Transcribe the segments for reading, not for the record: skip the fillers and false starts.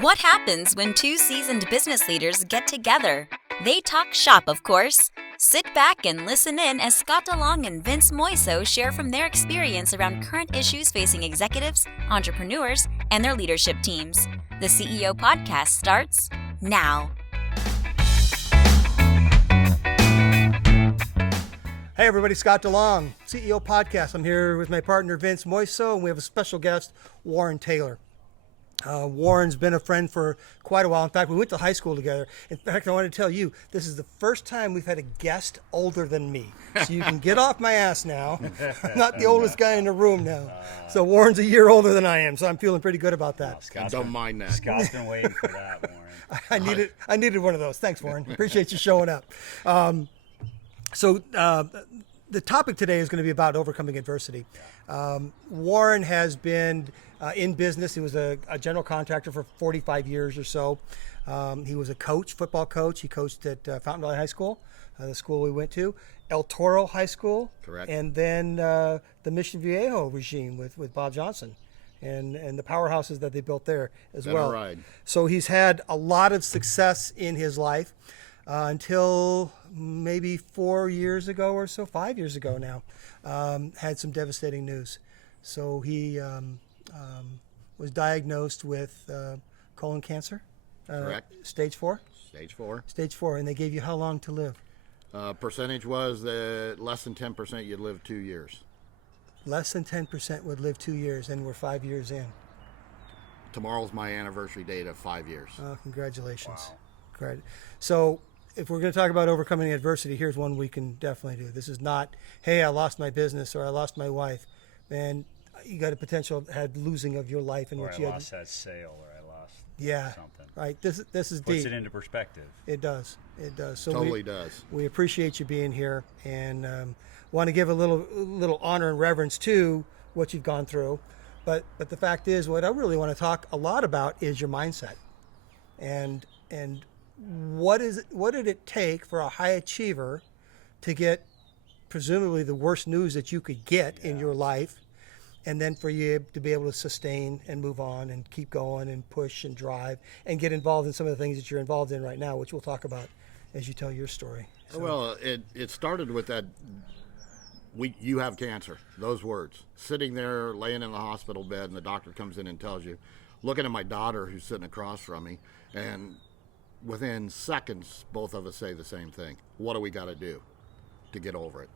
What happens when two seasoned business leaders get together? They talk shop, of course. Sit back and listen in as Scott DeLong and Vince Moiso share from their experience around current issues facing executives, entrepreneurs, and their leadership teams. The CEO Podcast starts now. Hey everybody, Scott DeLong, CEO Podcast. I'm here with my partner Vince Moiso, and we have a special guest, Warren Taylor. Warren's been a friend for quite a while. In fact, we went to high school together. In fact, I want to tell you, this is the first time we've had a guest older than me. So you can get off my ass now. I'm not the oldest guy in the room now. So Warren's a year older than I am, so I'm feeling pretty good about that. Don't mind that. Scott's been waiting for that, Warren. I needed one of those. Thanks, Warren. Appreciate you showing up. So the topic today is going to be about overcoming adversity. Warren has been in business. He was a general contractor for 45 years or so. He was a coach, football coach. He coached at Fountain Valley High School, the school we went to, El Toro High School, Correct. And then the Mission Viejo regime with Bob Johnson and the powerhouses that they built there as well. Ride. So he's had a lot of success in his life until maybe 4 years ago or so, 5 years ago now, had some devastating news. So he was diagnosed with colon cancer. Correct. Stage 4? Stage 4. Stage 4, and they gave you how long to live? Percentage was that less than 10% you'd live 2 years. Less than 10% would live 2 years, and we're 5 years in. Tomorrow's my anniversary date of 5 years. Oh, congratulations. Wow. Great. So if we're going to talk about overcoming adversity, here's one we can definitely do. This is not, hey, I lost my business or I lost my wife. Man, you got a potential had losing of your life in Or which I you had. lost that sale, or I lost something. Right. This is Puts deep. it into perspective. It does. It does. So Totally does. We appreciate you being here, and want to give a little honor and reverence to what you've gone through. But the fact is, what I really want to talk a lot about is your mindset, and what did it take for a high achiever to get presumably the worst news that you could get in your life, and then for you to be able to sustain and move on and keep going and push and drive and get involved in some of the things that you're involved in right now, which we'll talk about as you tell your story. So, Well, it started with that, you have cancer, those words. Sitting there, laying in the hospital bed, and the doctor comes in and tells you, looking at my daughter who's sitting across from me, and within seconds, both of us say the same thing. What do we got to do to get over it?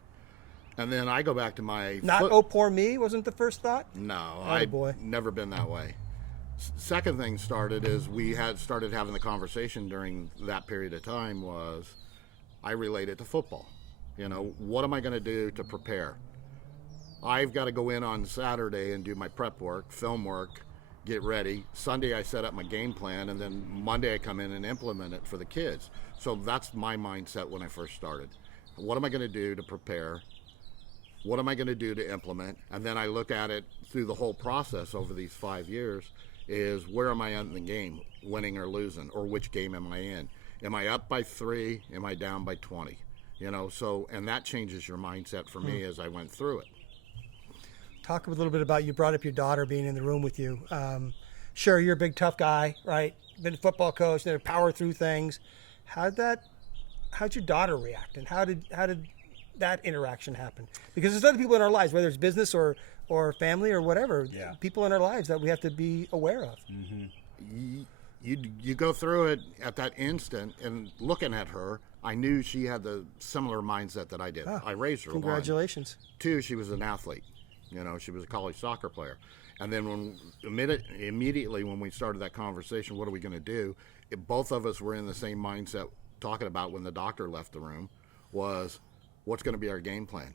And then I go back to my... oh, poor me wasn't the first thought? No, I've never been that way. Second thing started is we had started having the conversation during that period of time was I related to football. You know, what am I going to do to prepare? I've got to go in on Saturday and do my prep work, film work, get ready. Sunday I set up my game plan, and then Monday I come in and implement it for the kids. So that's my mindset when I first started. What am I going to do to prepare? What am I going to do to implement? And then I look at it through the whole process over these 5 years is where am I in the game, winning or losing, or which game am I in? Am I up by 3? Am I down by 20? You know, so, and that changes your mindset for me as I went through it. Talk a little bit about, you brought up your daughter being in the room with you. Sure, you're a big tough guy, right? Been a football coach, they power through things. How'd your daughter react, and how did that interaction happen? Because there's other people in our lives, whether it's business or family or whatever, people in our lives that we have to be aware of. Mm-hmm. You go through it at that instant, and looking at her, I knew she had the similar mindset that I did. I raised her. Congratulations. 2, she was an athlete. You know, she was a college soccer player. And then when immediately when we started that conversation, what are we going to do? Both of us were in the same mindset talking about when the doctor left the room was what's going to be our game plan.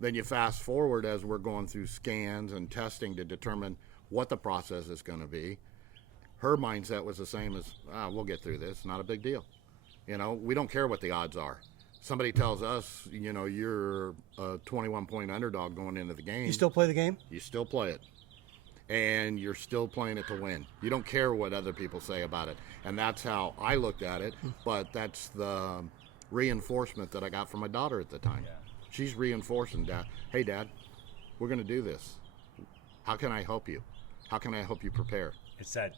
Then you fast forward as we're going through scans and testing to determine what the process is going to be. Her mindset was the same as, we'll get through this, not a big deal. You know, we don't care what the odds are. Somebody tells us, you know, you're a 21-point underdog going into the game. You still play the game? You still play it. And you're still playing it to win. You don't care what other people say about it. And that's how I looked at it. But that's the reinforcement that I got from my daughter at the time. Yeah. She's reinforcing, Dad, hey, Dad, we're going to do this. How can I help you? How can I help you prepare? It's that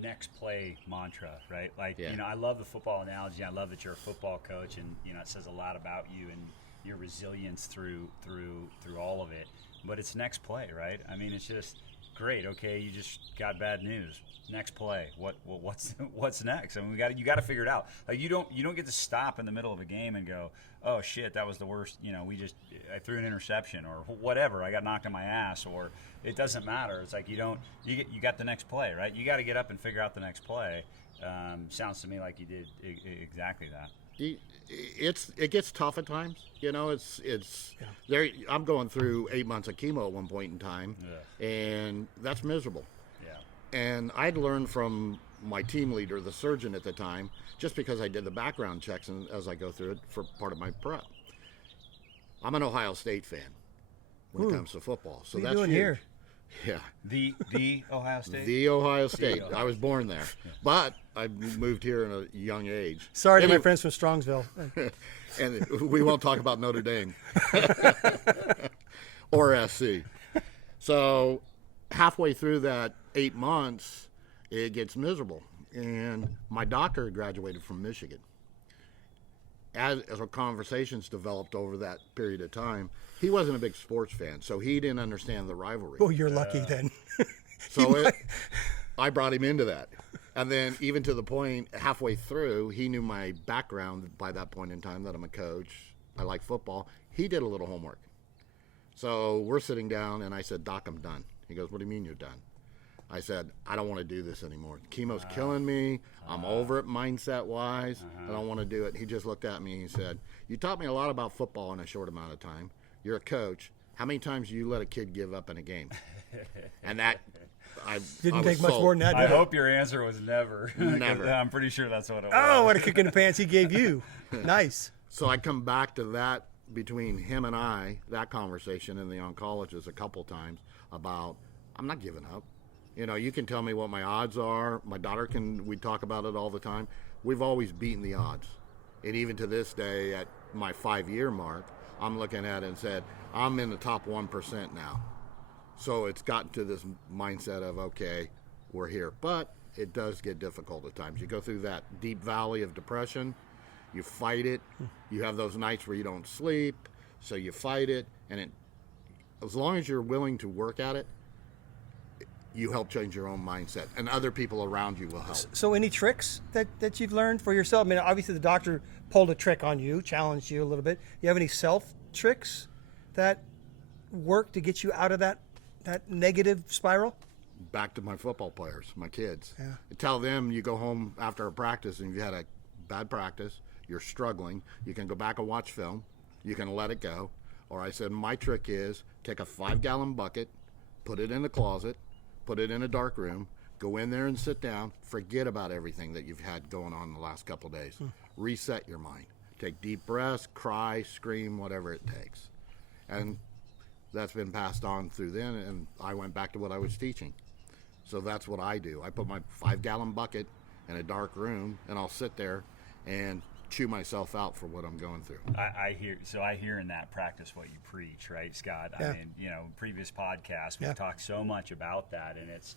next play mantra, right? Like, Yeah. I love the football analogy. I love that you're a football coach, and it says a lot about you and your resilience through all of it. But it's next play, right? I mean, it's just great. Okay, you just got bad news. Next play. What's next? I mean, you got to figure it out. Like, you don't get to stop in the middle of a game and go, oh shit, that was the worst. I threw an interception or whatever. I got knocked on my ass, or it doesn't matter. It's like you got the next play, right? You got to get up and figure out the next play. Sounds to me like you did exactly that. It gets tough at times. It's there. I'm going through 8 months of chemo at one point in time, and that's miserable. Yeah. And I'd learned from my team leader, the surgeon at the time, just because I did the background checks and as I go through it for part of my prep. I'm an Ohio State fan when it comes to football, so what that's are you doing huge. here? Yeah. The Ohio State? The Ohio State. I was born there. But I moved here in a young age. Sorry to my friends from Strongsville. And we won't talk about Notre Dame or SC. So halfway through that 8 months, it gets miserable. And my doctor graduated from Michigan. As our conversations developed over that period of time, he wasn't a big sports fan, so he didn't understand the rivalry. Oh, you're lucky then. So I brought him into that. And then even to the point, halfway through, he knew my background by that point in time, that I'm a coach. I like football. He did a little homework. So we're sitting down, and I said, Doc, I'm done. He goes, what do you mean you're done? I said, I don't want to do this anymore. Chemo's killing me. I'm over it mindset-wise. I don't want to do it. He just looked at me and he said, you taught me a lot about football in a short amount of time. You're a coach. How many times do you let a kid give up in a game? And that, I Didn't was take much sold. more than that, I did it? hope your answer was never. Never. I'm pretty sure that's what it was. Oh, what a kick in the pants he gave you. Nice. So I come back to that between him and I, that conversation in the oncologist a couple times about, I'm not giving up. You can tell me what my odds are. My daughter we talk about it all the time. We've always beaten the odds. And even to this day, at my 5-year mark, I'm looking at it and said, I'm in the top 1% now. So it's gotten to this mindset of, okay, we're here. But it does get difficult at times. You go through that deep valley of depression. You fight it. You have those nights where you don't sleep. So you fight it. And as long as you're willing to work at it, you help change your own mindset, and other people around you will help. So any tricks that you've learned for yourself? I mean, obviously the doctor pulled a trick on you, challenged you a little bit. You have any self tricks that work to get you out of that negative spiral? Back to my football players, my kids. Yeah. I tell them, you go home after a practice and you had a bad practice, you're struggling, you can go back and watch film, you can let it go. Or I said, my trick is take a 5-gallon bucket, put it in the closet, put it in a dark room, go in there and sit down, forget about everything that you've had going on the last couple of days. Reset your mind. Take deep breaths, cry, scream, whatever it takes. And that's been passed on through then, and I went back to what I was teaching. So that's what I do. I put my 5-gallon bucket in a dark room, and I'll sit there and chew myself out for what I'm going through. I hear in that practice what you preach, right, Scott? Yeah. I mean, previous podcasts, we've talked so much about that, and it's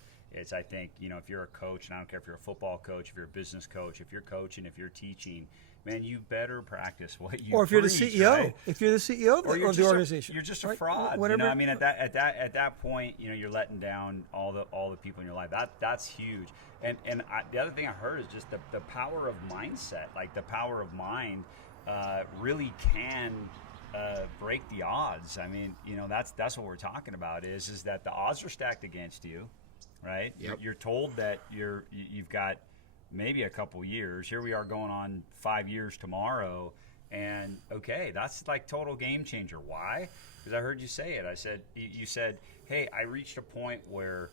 I think, if you're a coach, and I don't care if you're a football coach, if you're a business coach, if you're coaching, if you're teaching, man, you better practice what you Or if you're the preach, CEO, right? if you're the CEO of the organization, you're just a right? fraud. Whatever. I mean, at that point, you're letting down all the people in your life. That's huge. And the other thing I heard is just the power of mindset, like the power of mind, really can break the odds. I mean, that's what we're talking about is that the odds are stacked against you, right? Yep. You're told that you've got maybe a couple years. Here we are going on 5 years tomorrow, and okay, that's like total game changer. Why? Because I heard you say it. You said, hey, I reached a point where,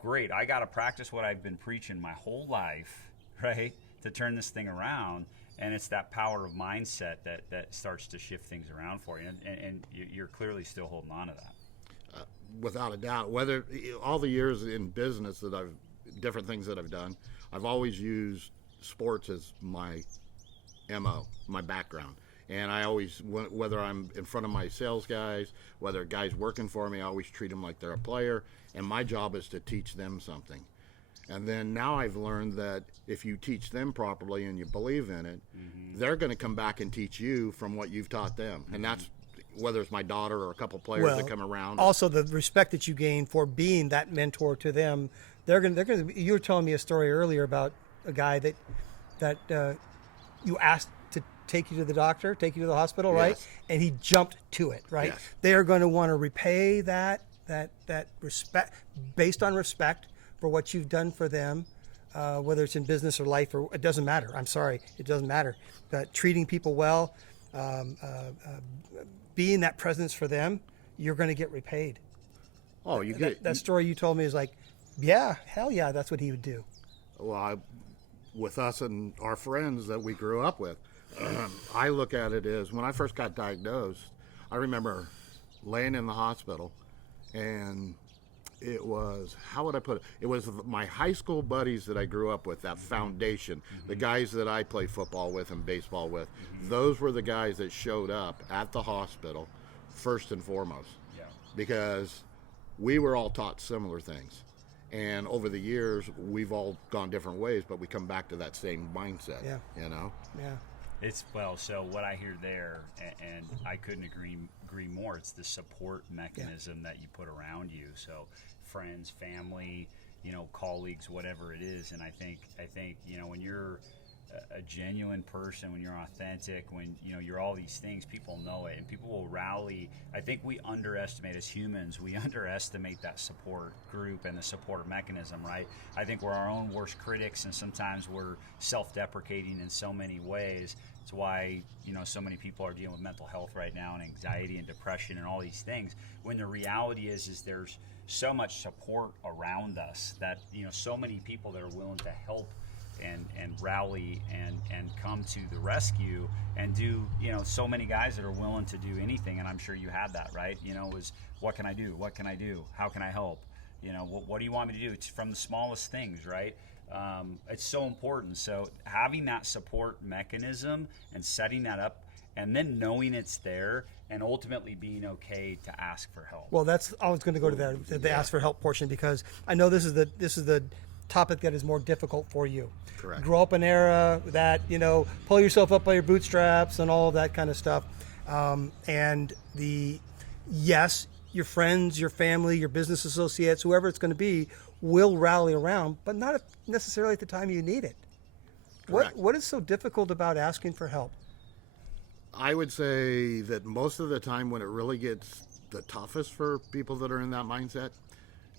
great, I got to practice what I've been preaching my whole life, right, to turn this thing around. And it's that power of mindset that starts to shift things around for you. And you're clearly still holding on to that. Without a doubt. Whether all the years in business different things that I've done, I've always used sports as my MO, my background. And I always, whether I'm in front of my sales guys, whether guys working for me, I always treat them like they're a player. and my job is to teach them something. And then now I've learned that if you teach them properly and you believe in it, they're going to come back and teach you from what you've taught them. And that's whether it's my daughter or a couple players that come around. Also, the respect that you gain for being that mentor to them. They're going to. You were telling me a story earlier about a guy that you asked to take you to the doctor, take you to the hospital, right? Yes. And he jumped to it, right? Yes. They are going to want to repay that respect based on respect for what you've done for them, whether it's in business or life, or it doesn't matter. I'm sorry, it doesn't matter. But treating people well, being that presence for them, you're going to get repaid. Oh, you get That story you told me is like, yeah, hell yeah, that's what he would do. Well, with us and our friends that we grew up with, I look at it as when I first got diagnosed, I remember laying in the hospital, and it was, how would I put it? It was my high school buddies that I grew up with, that foundation, the guys that I play football with and baseball with. Those were the guys that showed up at the hospital first and foremost, because we were all taught similar things. And over the years, we've all gone different ways, but we come back to that same mindset, you know? Yeah. It's, well, so what I hear there, and I couldn't agree more, it's the support mechanism that you put around you. So friends, family, colleagues, whatever it is. And I think, when you're a genuine person, when you're authentic, when you're all these things, people know it, and people will rally. I think we underestimate, as humans, we underestimate that support group and the support mechanism, right? I think we're our own worst critics, and sometimes we're self-deprecating in so many ways. It's why so many people are dealing with mental health right now, and anxiety and depression and all these things, when the reality is there's so much support around us that so many people that are willing to help and rally and come to the rescue, and do so many guys that are willing to do anything. And I'm sure you had that, right? Was what can I do, how can I help, what do you want me to do? It's from the smallest things, right? It's so important. So having that support mechanism and setting that up, and then knowing it's there, and ultimately being okay to ask for help. Well, I was going to go to the ask for help portion, because I know this is the topic that is more difficult for you. Correct. Grow up an era that pull yourself up by your bootstraps and all of that kind of stuff, and your friends, your family, your business associates, whoever it's going to be, will rally around, but not necessarily at the time you need it. Correct. What is so difficult about asking for help? I would say that most of the time when it really gets the toughest for people that are in that mindset,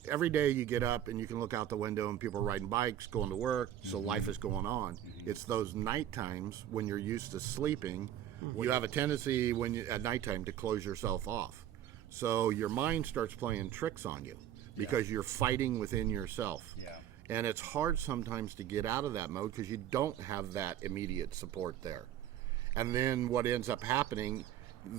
every day you get up and you can look out the window and people are riding bikes, going to work, so life is going on. It's those night times when you're used to sleeping, you have a tendency at nighttime to close yourself off. So your mind starts playing tricks on you because you're fighting within yourself. Yeah. And it's hard sometimes to get out of that mode because you don't have that immediate support there. And then what ends up happening,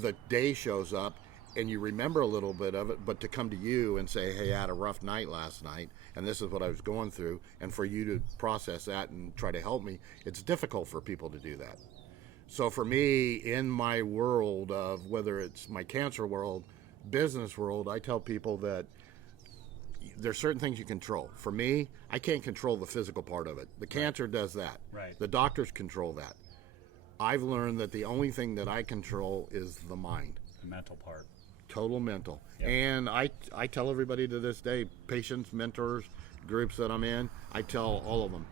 the day shows up and you remember a little bit of it, but to come to you and say, hey, I had a rough night last night and this is what I was going through, and for you to process that and try to help me, it's difficult for people to do that. So for me, in my world of whether it's my cancer world, business world, I tell people that there's certain things you control. For me, I can't control the physical part of it. The cancer does that. Right. The doctors control that. I've learned that the only thing that I control is the mind. The mental part. Total mental. Yep. And I tell everybody to this day, patients, mentors, groups that I'm in, I tell all of them,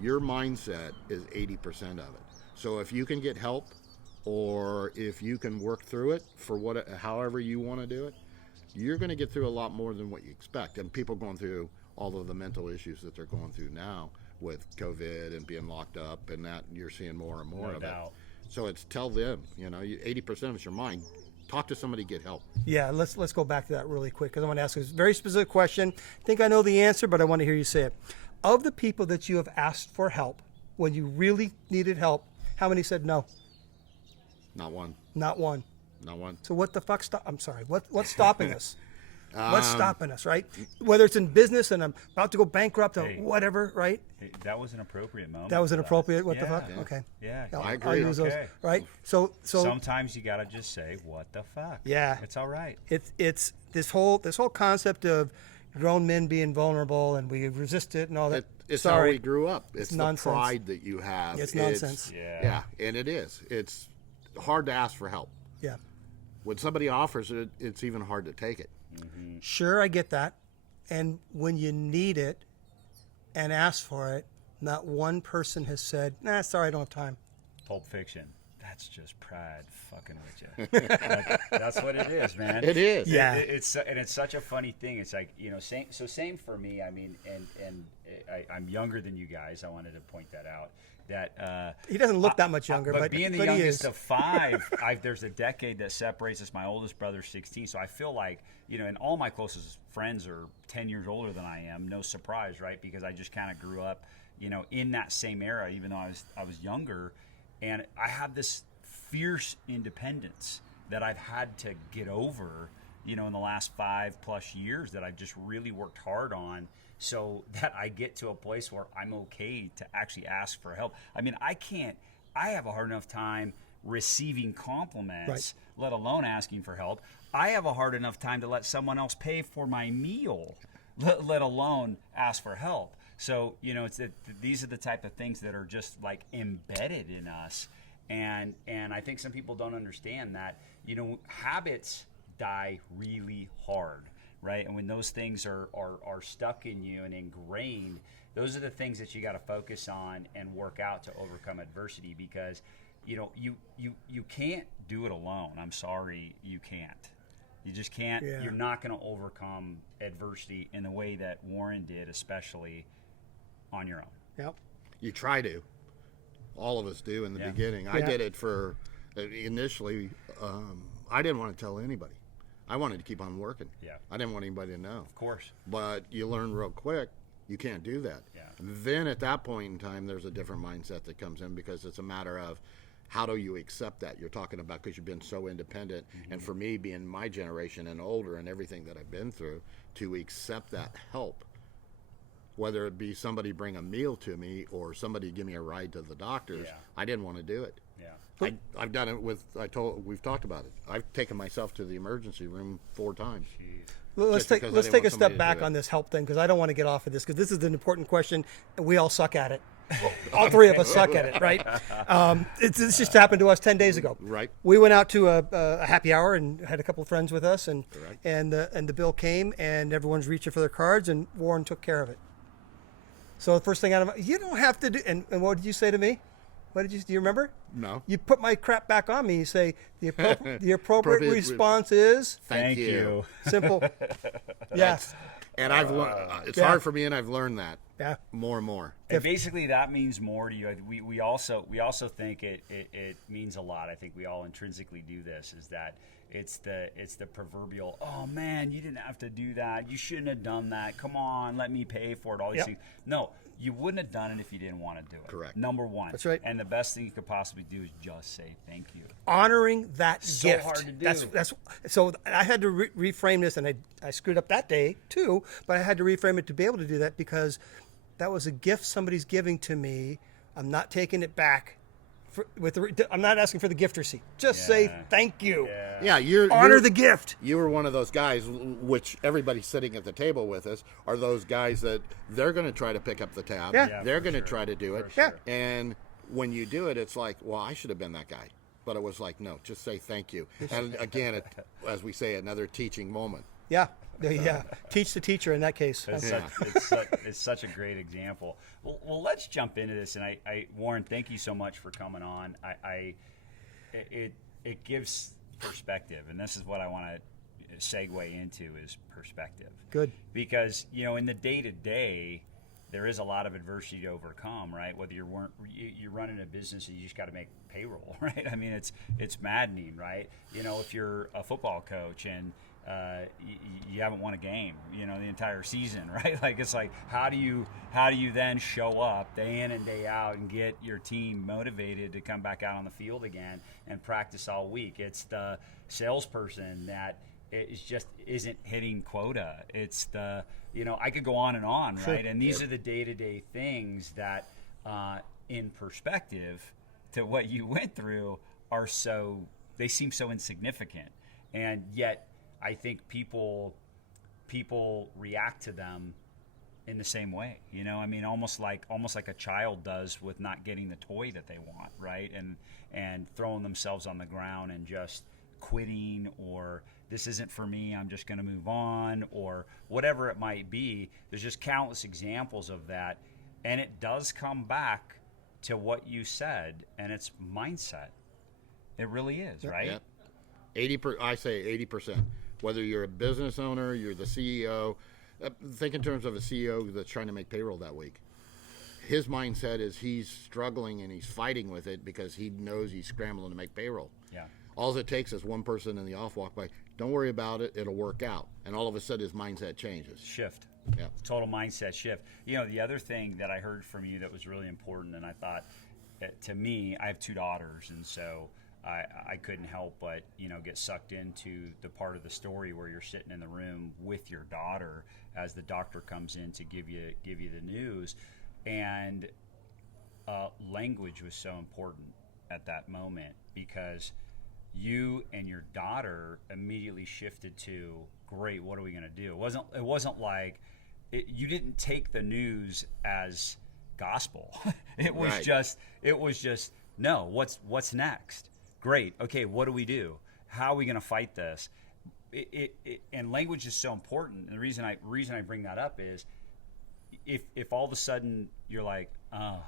your mindset is 80% of it. So if you can get help, or if you can work through it for however you want to do it, you're going to get through a lot more than what you expect. And people going through all of the mental issues that they're going through now with COVID and being locked up, and that you're seeing more and more No of doubt. it. So it's tell them, 80% of it's your mind. Talk to somebody, get help. Yeah, let's go back to that really quick, because I want to ask a very specific question. I think I know the answer, but I want to hear you say it. Of the people that you have asked for help, when you really needed help, how many said no? Not one. Not one. Not one. So what the fuck? What's stopping us? What's stopping us, right? Whether it's in business and I'm about to go bankrupt or whatever, right? Hey, that was an appropriate moment. That was an for appropriate. What the Yeah. fuck? Okay. Yeah. I I'll agree. use those, Okay. right? So Sometimes you gotta just say, "What the fuck?" Yeah. It's all right. it's this whole concept of grown men being vulnerable and we resist it and all that. It's Sorry. how we grew up. It's the nonsense. pride that you have. It's nonsense. Yeah, and it is. It's hard to ask for help. Yeah. When somebody offers it, it's even hard to take it. Sure, I get that. And when you need it and ask for it, not one person has said, nah, sorry, I don't have time. Pulp Fiction. That's just pride fucking with you. Like, that's what it is, man. It is. Yeah. It's such a funny thing. It's like, you know, same for me. I mean, and I'm younger than you guys. I wanted to point that out. That He doesn't look that much younger, but being the he youngest is. of five, there's a decade that separates us. My oldest brother's 16, so I feel like, you know, and all my closest friends are 10 years older than I am. No surprise, right? Because I just kind of grew up, you know, in that same era, even though I was younger, and I have this fierce independence that I've had to get over, you know, in the last 5+ years that I've just really worked hard on, so that I get to a place where I'm okay to actually ask for help. I mean, I have a hard enough time receiving compliments, Right. let alone asking for help. I have a hard enough time to let someone else pay for my meal, let alone ask for help. So, you know, it's these are the type of things that are just like embedded in us. And I think some people don't understand that, you know, habits die really hard. Right, and when those things are stuck in you and ingrained, those are the things that you got to focus on and work out to overcome adversity. Because, you know, you can't do it alone. I'm sorry, you can't. You just can't. Yeah. You're not going to overcome adversity in the way that Warren did, especially on your own. Yep. You try to. All of us do in the Yeah. beginning. I Yeah. did it for initially. I didn't want to tell anybody. I wanted to keep on working. Yeah. I didn't want anybody to know. Of course. But you learn real quick, you can't do that. Yeah. Then at that point in time, there's a different mindset that comes in, because it's a matter of how do you accept that you're talking about, because you've been so independent. And for me, being my generation and older and everything that I've been through, to accept that help, whether it be somebody bring a meal to me or somebody give me a ride to the doctors, Yeah. I didn't want to do it. Yeah. I've done it with, we've talked about it. I've taken myself to the emergency room 4 times. Well, let's Just take because I let's didn't take want a somebody step to back do it. on this help thing, because I don't want to get off of this, because this is an important question and we all suck at it. All three of us suck at it, right? This just happened to us 10 days ago. Right. We went out to a happy hour and had a couple of friends with us, and Correct. and the bill came and everyone's reaching for their cards, and Warren took care of it. So the first thing out of you don't have to do. And what did you say to me? Do you remember? No. You put my crap back on me. You say the appropriate Appropriate response is Thank you. simple. Yeah. And I've learned, it's Yeah. hard for me, and I've learned that Yeah. more and more. And basically, that means more to you. We also think it means a lot. I think we all intrinsically do this. Is that it's the proverbial, oh man, you didn't have to do that. You shouldn't have done that. Come on, let me pay for it. All these Yep. things. No, you wouldn't have done it if you didn't want to do it. Correct. Number one. That's right. And the best thing you could possibly do is just say thank you. Honoring that So gift. hard to do. That's so I had to reframe this, and I screwed up that day too, but I had to reframe it to be able to do that, because that was a gift somebody's giving to me. I'm not taking it back. I'm not asking for the gift receipt. Just say Yeah. thank you. Yeah, you're Honor the gift. You were one of those guys, which everybody sitting at the table with us are those guys that they're going to try to pick up the tab. Yeah. Yeah, They're for going to sure. try to do it. For sure. And when you do it, it's like, well, I should have been that guy. But it was like, no, just say thank you. And again, as we say, another teaching moment. Yeah. Yeah. Teach the teacher in that case. It's such a great example. Well, let's jump into this. And I Warren, thank you so much for coming on. It gives perspective, and this is what I want to segue into is perspective. Good. Because in the day to day, there is a lot of adversity to overcome, right? Whether you're running a business and you just got to make payroll, right? I mean, it's maddening, right? If you're a football coach and you haven't won a game, the entire season, right? Like it's like how do you then show up day in and day out and get your team motivated to come back out on the field again and practice all week? It's the salesperson that isn't hitting quota. It's the I could go on and on, right? And these are the day-to-day things that in perspective to what you went through they seem so insignificant, and yet I think people people react to them in the same way, you know. I mean, almost like a child does with not getting the toy that they want, right? And throwing themselves on the ground and just quitting, or this isn't for me, I'm just going to move on, or whatever it might be. There's just countless examples of that, and it does come back to what you said, and it's mindset. It really is, right? Yep. I say 80%. Whether you're a business owner, you're the CEO. Think in terms of a CEO that's trying to make payroll that week. His mindset is he's struggling and he's fighting with it because he knows he's scrambling to make payroll. Yeah. All it takes is one person in the off walk by, don't worry about it, it'll work out. And all of a sudden his mindset changes. Shift. Yeah. Total mindset shift. You know, the other thing that I heard from you that was really important, and I thought, to me, I have 2 daughters, and so I couldn't help but, you know, get sucked into the part of the story where you're sitting in the room with your daughter as the doctor comes in to give you the news, and language was so important at that moment, because you and your daughter immediately shifted to, great, what are we going to do? It wasn't like you didn't take the news as gospel. It was Right. just no, what's next? Great. Okay, what do we do? How are we going to fight this? And language is so important. And the reason I bring that up is if all of a sudden you're like, oh,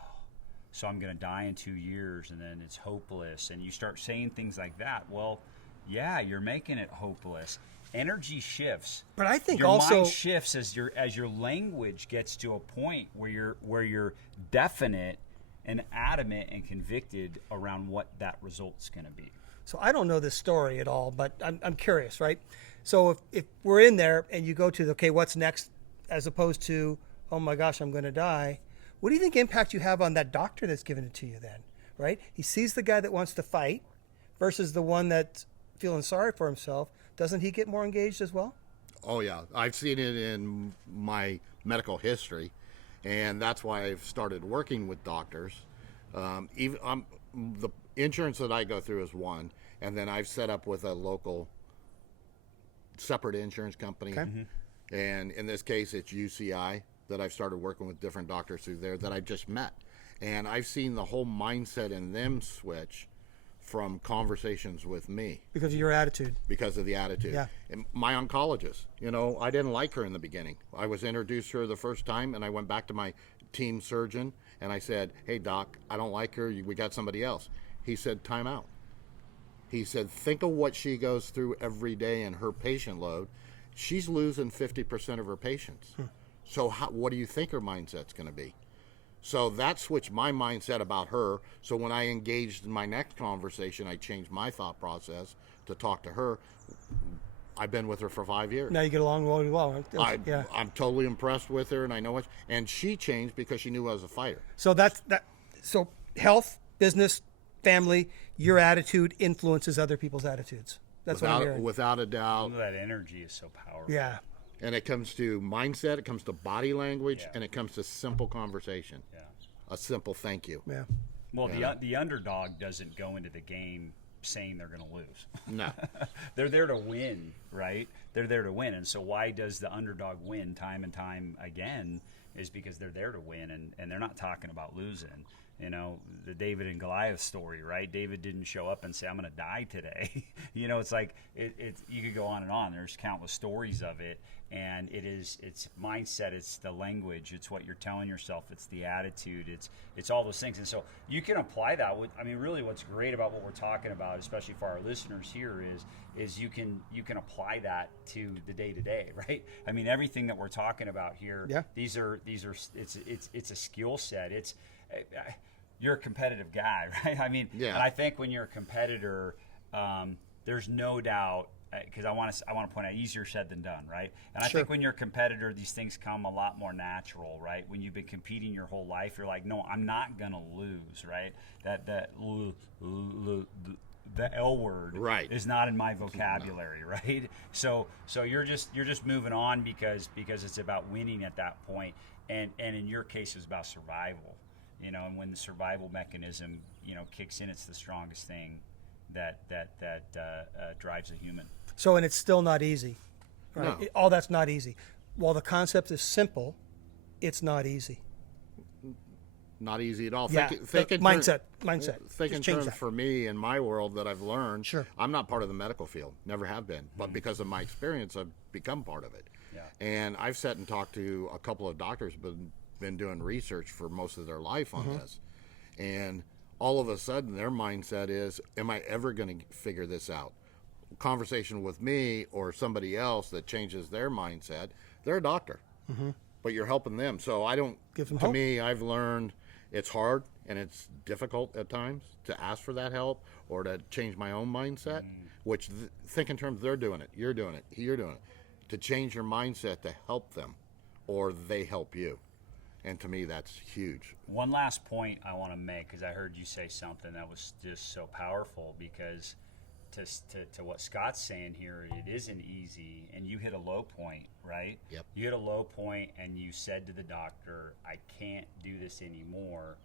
so I'm going to die in 2 years, and then it's hopeless, and you start saying things like that, well, yeah, you're making it hopeless. Energy shifts. But I think your also mind shifts as your language gets to a point where you're definite and adamant and convicted around what that result's going to be. So I don't know this story at all, but I'm curious, right? So if we're in there and you go to, okay, what's next, as opposed to, oh my gosh, I'm going to die, what do you think impact you have on that doctor that's giving it to you then, right? He sees the guy that wants to fight versus the one that's feeling sorry for himself. Doesn't he get more engaged as well? Oh, yeah. I've seen it in my medical history, and that's why I've started working with doctors. The insurance that I go through is one, and then I've set up with a local separate insurance company. Okay. Mm-hmm. And in this case, it's UCI that I've started working with different doctors through there that I've just met. And I've seen the whole mindset in them switch from conversations with me. Because of your attitude. Because of the attitude. Yeah. And my oncologist, you know, I didn't like her in the beginning. I was introduced to her the first time, and I went back to my team surgeon, and I said, hey, doc, I don't like her. We got somebody else. He said, time out. He said, think of what she goes through every day in her patient load. She's losing 50% of her patients. So what do you think her mindset's going to be? So that switched my mindset about her. So when I engaged in my next conversation, I changed my thought process to talk to her. I've been with her for 5 years. Now you get along really well. Yeah. I'm totally impressed with her, and I know what. And she changed because she knew I was a fighter. So that's that. So health, business, family, your attitude influences other people's attitudes. That's what I'm hearing. Without a doubt. That energy is so powerful. Yeah. And it comes to mindset, it comes to body language, Yeah. and it comes to simple conversation. Yeah. A simple thank you. Yeah. Well, Yeah. the underdog doesn't go into the game saying they're going to lose. No. They're there to win, right? They're there to win. And so why does the underdog win time and time again is because they're there to win, and they're not talking about losing. You know, the David and Goliath story, right? David didn't show up and say, I'm going to die today. You know, it's like, you could go on and on. There's countless stories of it. And it's mindset, it's the language, it's what you're telling yourself, it's the attitude, it's all those things. And so you can apply that. I mean, really what's great about what we're talking about, especially for our listeners here, is you can apply that to the day to day, right? I mean, everything that we're talking about here, Yeah. these are it's a skill set. You're a competitive guy, right? I mean, Yeah. and I think when you're a competitor, there's no doubt, because I want to point out, easier said than done, right? And I Sure. think when you're a competitor, these things come a lot more natural, right? When you've been competing your whole life, you're like, no, I'm not gonna lose, right? The L word Right. is not in my vocabulary, right? So you're just moving on because it's about winning at that point, and in your case, it's about survival, you know. And when the survival mechanism, you know, kicks in, it's the strongest thing that drives a human. So, and it's still not easy. Right? No. All that's not easy. While the concept is simple, it's not easy. Not easy at all. Yeah, Think in mindset. Think Just in change terms that. for me in my world that I've learned. Sure. I'm not part of the medical field. Never have been. But because of my experience, I've become part of it. Yeah. And I've sat and talked to a couple of doctors, been doing research for most of their life on this. And all of a sudden, their mindset is, am I ever going to figure this out? Conversation with me or somebody else that changes their mindset, they're a doctor. But you're helping them. So I don't, Give them to hope. me, I've learned it's hard and it's difficult at times to ask for that help or to change my own mindset, which think in terms they're doing it, you're doing it, you're doing it. To change your mindset to help them or they help you. And to me, that's huge. One last point I want to make, because I heard you say something that was just so powerful, because to what Scott's saying here, it isn't easy, and you hit a low point, right? Yep. You hit a low point and you said to the doctor, I can't do this anymore,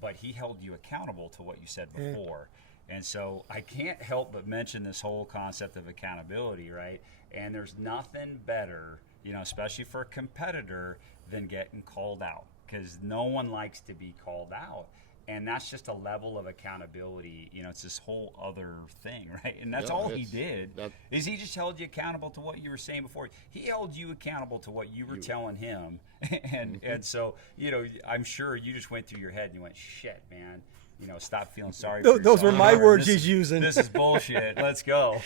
but he held you accountable to what you said before. And so I can't help but mention this whole concept of accountability, right? And there's nothing better, especially for a competitor, than getting called out, because no one likes to be called out. And that's just a level of accountability. It's this whole other thing, right? And that's Yeah, all he did. Is he just held you accountable to what you were saying before. He held you accountable to what you were telling him. And so, I'm sure you just went through your head and you went, shit, man. Stop feeling sorry for yourself. Those were my words This- he's using. This is bullshit. Let's go.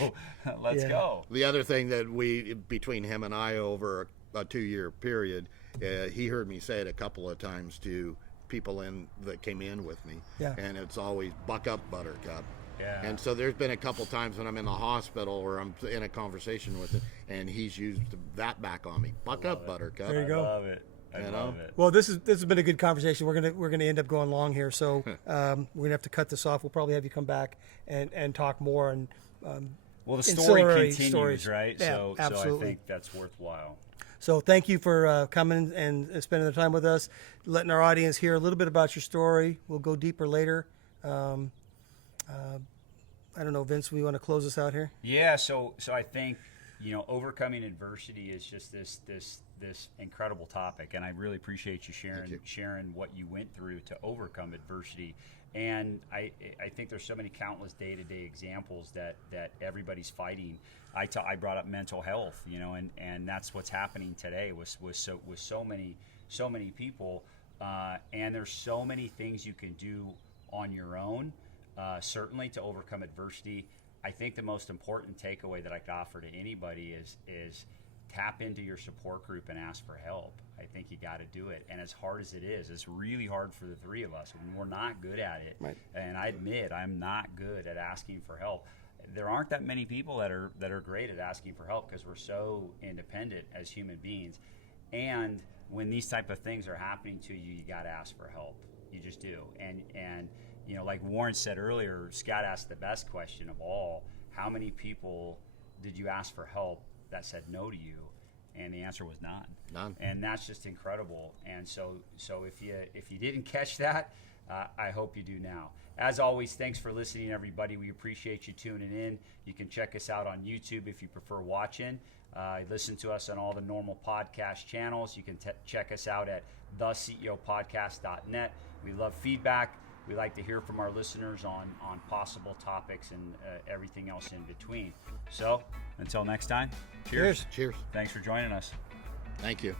Let's Yeah. go. The other thing that between him and I over a 2-year period, he heard me say it a couple of times to people that came in with me. Yeah. And it's always buck up, buttercup. Yeah. And so there's been a couple times when I'm in the hospital or I'm in a conversation with him and he's used that back on me. Buck up, buttercup. There you go. I love it. I love it. Well, this has been a good conversation. We're gonna end up going long here, so we're gonna have to cut this off. We'll probably have you come back and talk more. And Well, the story ancillary continues, stories. right? Yeah, So I absolutely. think that's worthwhile. So thank you for coming and spending the time with us, letting our audience hear a little bit about your story. We'll go deeper later. I don't know, Vince, we want to close us out here? Yeah, so I think, overcoming adversity is just this incredible topic, and I really appreciate you sharing what you went through to overcome adversity. And I think there's so many countless day-to-day examples that everybody's fighting. I brought up mental health, and that's what's happening today with so many people, and there's so many things you can do on your own. Certainly to overcome adversity. I think the most important takeaway that I could offer to anybody is tap into your support group and ask for help. I think you got to do it. And as hard as it is, it's really hard for the three of us. We're not good at it. Right. And I admit I'm not good at asking for help. There aren't that many people that are great at asking for help because we're so independent as human beings. And when these type of things are happening to you, you got to ask for help. You just do. And like Warren said earlier, Scott asked the best question of all. How many people did you ask for help that said no to you? And the answer was none. None. And that's just incredible. And so if you didn't catch that, I hope you do now. As always, thanks for listening, everybody. We appreciate you tuning in. You can check us out on YouTube if you prefer watching. Listen to us on all the normal podcast channels. You can check us out at theceopodcast.net. We love feedback. We like to hear from our listeners on possible topics and everything else in between. So until next time, cheers. Cheers. Thanks for joining us. Thank you.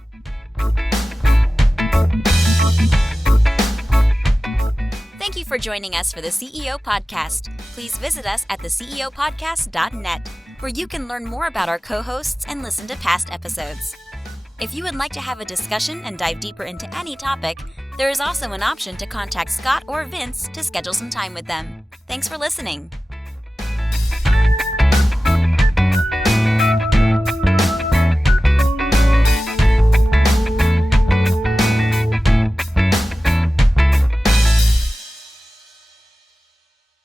Thank you for joining us for the CEO Podcast. Please visit us at theceopodcast.net, where you can learn more about our co-hosts and listen to past episodes. If you would like to have a discussion and dive deeper into any topic, there is also an option to contact Scott or Vince to schedule some time with them. Thanks for listening.